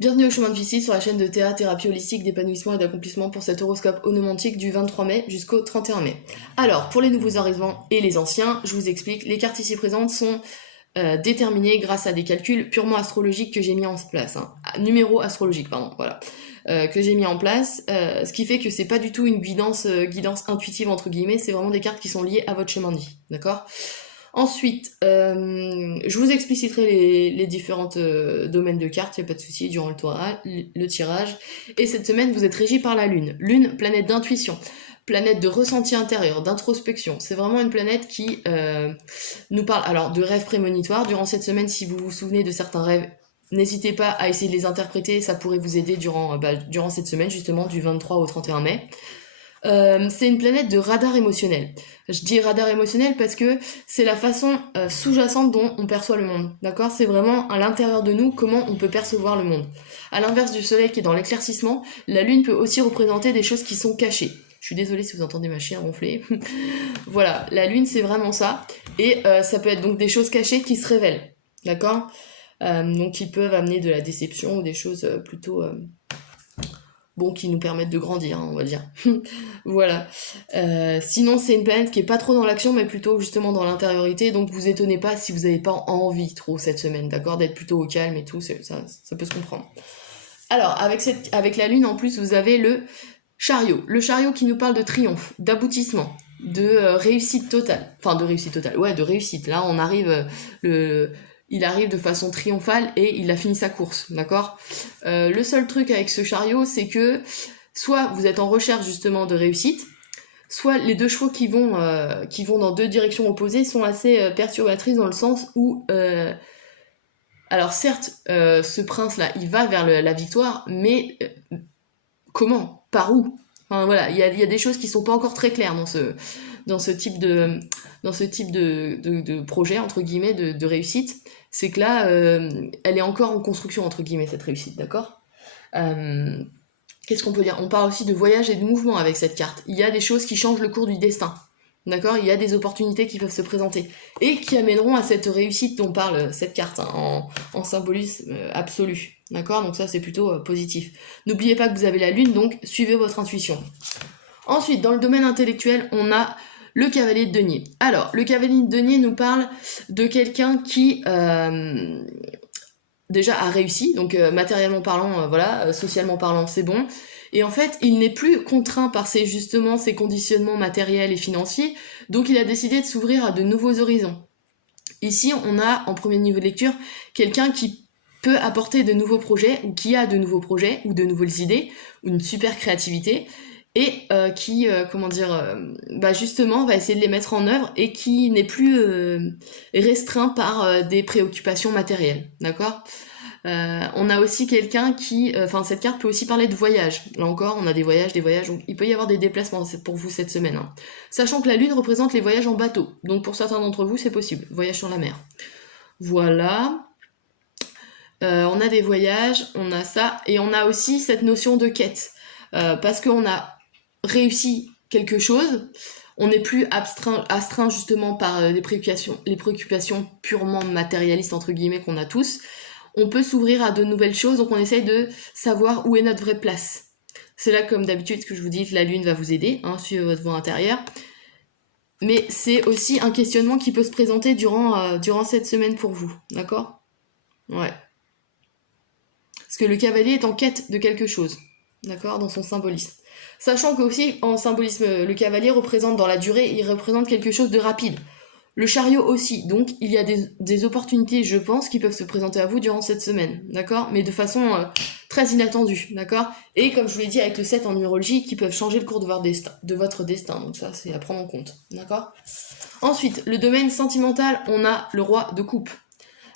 Bienvenue au Chemin de Vici sur la chaîne de Théa, thérapie holistique, d'épanouissement et d'accomplissement pour cet horoscope onomantique du 23 mai jusqu'au 31 mai. Alors, pour les nouveaux arrivants et les anciens, je vous explique, les cartes ici présentes sont déterminées grâce à des calculs purement astrologiques que j'ai mis en place. Numéro astrologique, pardon, voilà. Que j'ai mis en place, ce qui fait que c'est pas du tout une guidance intuitive entre guillemets, c'est vraiment des cartes qui sont liées à votre chemin de vie, d'accord ? Ensuite, je vous expliciterai les différents domaines de cartes, il n'y a pas de souci, durant le tirage. Et cette semaine, vous êtes régi par la Lune. Lune, planète d'intuition, planète de ressenti intérieur, d'introspection. C'est vraiment une planète qui nous parle alors de rêves prémonitoires. Durant cette semaine, si vous vous souvenez de certains rêves, n'hésitez pas à essayer de les interpréter, ça pourrait vous aider durant cette semaine, justement, du 23 au 31 mai. C'est une planète de radar émotionnel. Je dis radar émotionnel parce que c'est la façon sous-jacente dont on perçoit le monde, d'accord ? C'est vraiment à l'intérieur de nous comment on peut percevoir le monde. À l'inverse du soleil qui est dans l'éclaircissement, la lune peut aussi représenter des choses qui sont cachées. Je suis désolée si vous entendez ma chienne ronfler. Voilà, la lune c'est vraiment ça. Et ça peut être donc des choses cachées qui se révèlent, d'accord ? Donc qui peuvent amener de la déception ou des choses plutôt... qui nous permettent de grandir, on va dire. Voilà. Sinon, c'est une planète qui est pas trop dans l'action, mais plutôt justement dans l'intériorité, donc vous étonnez pas si vous avez pas envie trop cette semaine, d'accord, d'être plutôt au calme et tout, ça peut se comprendre. Alors, avec la lune, en plus, vous avez le chariot. Le chariot qui nous parle de triomphe, d'aboutissement, de réussite totale. Enfin, de réussite totale, ouais, de réussite. Là, on arrive... Il arrive de façon triomphale et il a fini sa course, d'accord ? Le seul truc avec ce chariot, c'est que soit vous êtes en recherche justement de réussite, soit les deux chevaux qui vont dans deux directions opposées sont assez perturbatrices dans le sens où... alors certes, ce prince-là, il va vers la victoire, mais comment ? Par où ? Enfin voilà, il y a des choses qui sont pas encore très claires dans ce type de projet, entre guillemets, de réussite. C'est que là, elle est encore en construction, entre guillemets, cette réussite, d'accord ? Qu'est-ce qu'on peut dire ? On parle aussi de voyage et de mouvement avec cette carte. Il y a des choses qui changent le cours du destin, d'accord ? Il y a des opportunités qui peuvent se présenter et qui amèneront à cette réussite dont parle cette carte, en symbolisme absolu, d'accord ? Donc ça, c'est plutôt positif. N'oubliez pas que vous avez la lune, donc suivez votre intuition. Ensuite, dans le domaine intellectuel, on a le cavalier de denier. Alors, le cavalier de denier nous parle de quelqu'un qui déjà a réussi, donc matériellement parlant, socialement parlant, c'est bon. Et en fait, il n'est plus contraint par ses conditionnements matériels et financiers, donc il a décidé de s'ouvrir à de nouveaux horizons. Ici, on a, en premier niveau de lecture, quelqu'un qui peut apporter de nouveaux projets, ou qui a de nouveaux projets, ou de nouvelles idées, ou une super créativité, et qui, justement, va essayer de les mettre en œuvre et qui n'est plus restreint par des préoccupations matérielles, d'accord ? On a aussi quelqu'un qui... cette carte peut aussi parler de voyage. Là encore, on a des voyages, donc il peut y avoir des déplacements pour vous cette semaine. Hein. Sachant que la lune représente les voyages en bateau, donc pour certains d'entre vous, c'est possible, voyage sur la mer. Voilà... on a des voyages, on a ça, et on a aussi cette notion de quête. Parce qu'on a réussi quelque chose, on n'est plus astreint justement par les préoccupations purement matérialistes, entre guillemets, qu'on a tous. On peut s'ouvrir à de nouvelles choses, donc on essaye de savoir où est notre vraie place. C'est là, comme d'habitude, que je vous dis que la lune va vous aider, suivez votre voie intérieure. Mais c'est aussi un questionnement qui peut se présenter durant cette semaine pour vous, d'accord ? Ouais. Parce que le cavalier est en quête de quelque chose, d'accord, dans son symbolisme. Sachant que aussi, en symbolisme, le cavalier représente dans la durée, il représente quelque chose de rapide. Le chariot aussi, donc il y a des opportunités, je pense, qui peuvent se présenter à vous durant cette semaine, d'accord ? Mais de façon très inattendue, d'accord ? Et comme je vous l'ai dit, avec le 7 en numérologie, qui peuvent changer le cours de votre destin. Donc ça, c'est à prendre en compte, d'accord ? Ensuite, le domaine sentimental, on a le roi de coupe.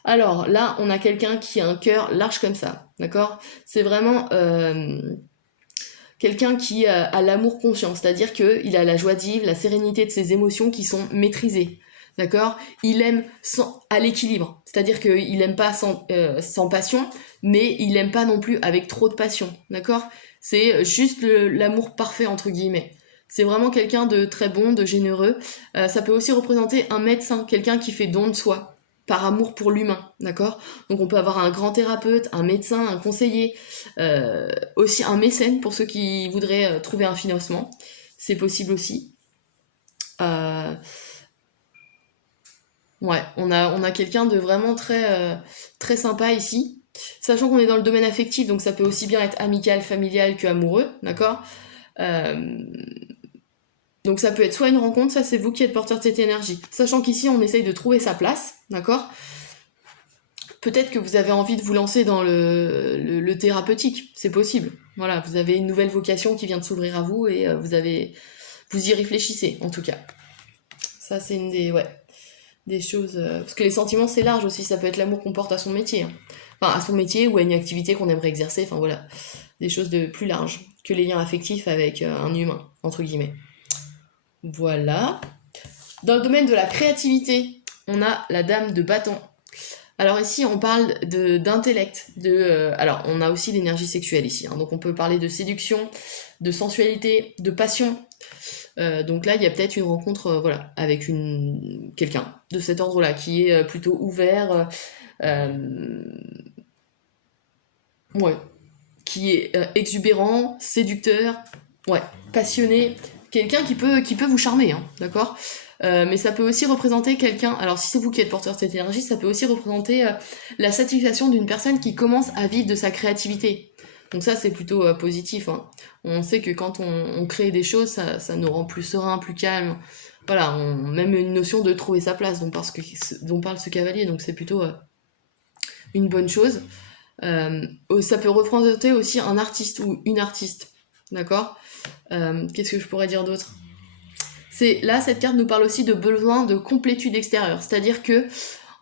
Alors là, on a quelqu'un qui a un cœur large comme ça, d'accord ? C'est vraiment quelqu'un qui a l'amour conscient, c'est-à-dire qu'il a la joie de vivre, la sérénité de ses émotions qui sont maîtrisées, d'accord ? Il aime à l'équilibre, c'est-à-dire qu'il aime pas sans passion, mais il aime pas non plus avec trop de passion, d'accord ? C'est juste l'amour parfait, entre guillemets. C'est vraiment quelqu'un de très bon, de généreux. Ça peut aussi représenter un médecin, quelqu'un qui fait don de soi. par amour pour l'humain, d'accord? Donc on peut avoir un grand thérapeute, un médecin, un conseiller, aussi un mécène pour ceux qui voudraient trouver un financement, c'est possible aussi. Ouais, on a quelqu'un de vraiment très sympa ici. Sachant qu'on est dans le domaine affectif, donc ça peut aussi bien être amical, familial que amoureux, d'accord? Euh, donc ça peut être soit une rencontre, ça c'est vous qui êtes porteur de cette énergie. Sachant qu'ici on essaye de trouver sa place, d'accord? Peut-être que vous avez envie de vous lancer dans le thérapeutique, c'est possible. Voilà, vous avez une nouvelle vocation qui vient de s'ouvrir à vous et vous y réfléchissez en tout cas. Ça c'est une des choses... parce que les sentiments c'est large aussi, ça peut être l'amour qu'on porte à son métier. Hein. Enfin à son métier ou à une activité qu'on aimerait exercer, enfin voilà. Des choses de plus larges que les liens affectifs avec un humain, entre guillemets. Voilà. Dans le domaine de la créativité, on a la dame de bâton. Alors ici, on parle d'intellect. Alors, on a aussi l'énergie sexuelle ici. Hein, donc, on peut parler de séduction, de sensualité, de passion. Donc là, il y a peut-être une rencontre voilà, avec quelqu'un de cet ordre-là qui est plutôt ouvert. Ouais. Qui est exubérant, séducteur, ouais, passionné. Quelqu'un qui peut vous charmer, hein, d'accord? Mais ça peut aussi représenter quelqu'un, alors si c'est vous qui êtes porteur de cette énergie, ça peut aussi représenter la satisfaction d'une personne qui commence à vivre de sa créativité. Donc ça c'est plutôt positif. Hein. On sait que quand on crée des choses, ça nous rend plus serein, plus calme. Voilà, même une notion de trouver sa place dont parle ce cavalier, donc c'est plutôt une bonne chose. Ça peut représenter aussi un artiste ou une artiste, d'accord? Qu'est-ce que je pourrais dire d'autre? Là, cette carte nous parle aussi de besoin de complétude extérieure, c'est-à-dire que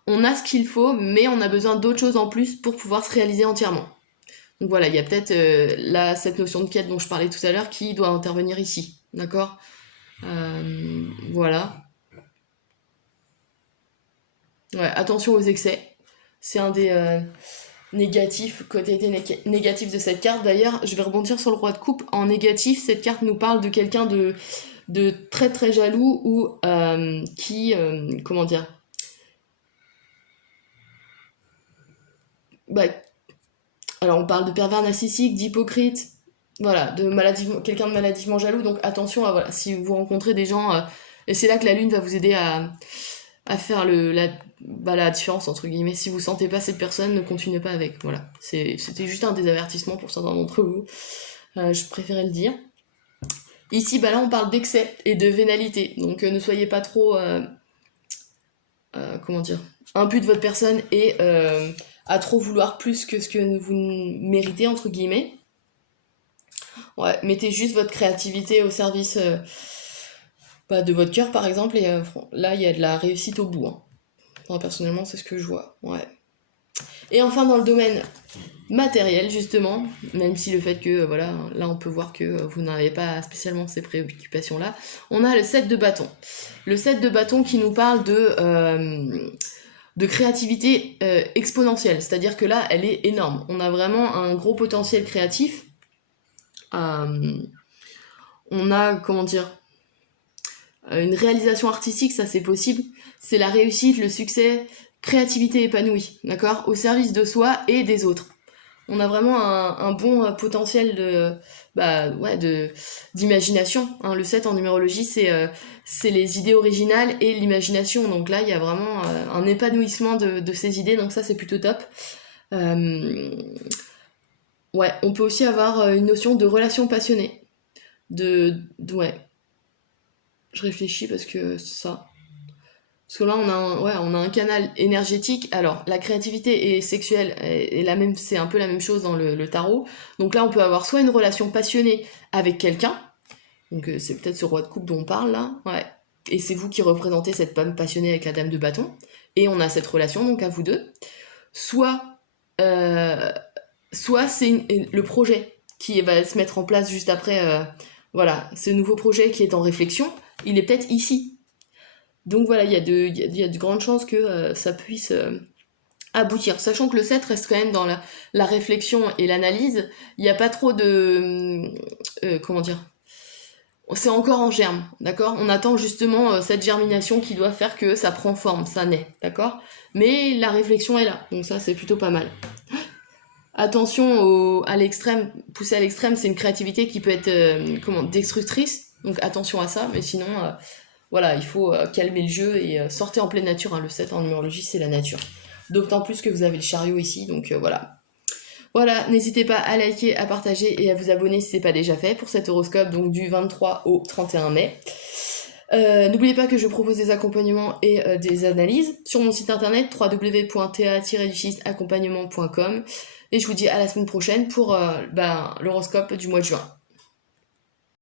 on a ce qu'il faut, mais on a besoin d'autres choses en plus pour pouvoir se réaliser entièrement. Donc voilà, il y a peut-être cette notion de quête dont je parlais tout à l'heure qui doit intervenir ici, d'accord? Voilà. Ouais, attention aux excès. C'est un des négatifs, côté négatif de cette carte. D'ailleurs, je vais rebondir sur le roi de coupe. En négatif, cette carte nous parle de quelqu'un de très très jaloux ou qui... comment dire bah, alors on parle de pervers narcissique, d'hypocrite, voilà, quelqu'un de maladivement jaloux, donc attention à, voilà, si vous rencontrez des gens... et c'est là que la lune va vous aider à faire la différence entre guillemets. Si vous sentez pas cette personne, ne continuez pas avec. Voilà, c'était juste un des avertissements pour certains d'entre vous. Je préférais le dire. Ici, là, on parle d'excès et de vénalité. Donc, ne soyez pas trop, comment dire, imbu de votre personne et à trop vouloir plus que ce que vous méritez entre guillemets. Ouais, mettez juste votre créativité au service de votre cœur par exemple et là il y a de la réussite au bout. Hein. Enfin, personnellement, c'est ce que je vois. Ouais. Et enfin, dans le domaine matériel, justement, même si le fait que, voilà, là on peut voir que vous n'avez pas spécialement ces préoccupations-là, on a le 7 de bâton. Le 7 de bâton qui nous parle de créativité exponentielle, c'est-à-dire que là, elle est énorme. On a vraiment un gros potentiel créatif. On a, comment dire, une réalisation artistique, ça c'est possible. C'est la réussite, le succès, créativité épanouie, d'accord? Au service de soi et des autres. On a vraiment un bon potentiel d'imagination. Hein. Le 7 en numérologie, c'est les idées originales et l'imagination. Donc là, il y a vraiment un épanouissement de ces idées, donc ça, c'est plutôt top. Ouais, on peut aussi avoir une notion de relation passionnée. Ouais. Je réfléchis parce que ça... Parce que là, on a un canal énergétique. Alors, la créativité et sexuelle est la même, c'est un peu la même chose dans le tarot. Donc là, on peut avoir soit une relation passionnée avec quelqu'un. Donc c'est peut-être ce roi de coupe dont on parle là. Ouais. Et c'est vous qui représentez cette femme passionnée avec la dame de bâton. Et on a cette relation donc à vous deux. Soit c'est le projet qui va se mettre en place juste après. Voilà, ce nouveau projet qui est en réflexion, il est peut-être ici. Donc voilà, il y a de grandes chances que ça puisse aboutir. Sachant que le 7 reste quand même dans la réflexion et l'analyse, il n'y a pas trop de... comment dire c'est encore en germe, d'accord? On attend justement cette germination qui doit faire que ça prend forme, ça naît, d'accord? Mais la réflexion est là, donc ça c'est plutôt pas mal. Attention à l'extrême, pousser à l'extrême, c'est une créativité qui peut être destructrice, donc attention à ça, mais sinon, voilà, il faut calmer le jeu et sortez en pleine nature, hein, le 7 en numérologie c'est la nature. D'autant plus que vous avez le chariot ici, donc voilà. Voilà, n'hésitez pas à liker, à partager et à vous abonner si ce n'est pas déjà fait pour cet horoscope donc du 23 au 31 mai. N'oubliez pas que je propose des accompagnements et des analyses sur mon site internet www.ta-accompagnement.com et je vous dis à la semaine prochaine pour l'horoscope du mois de juin.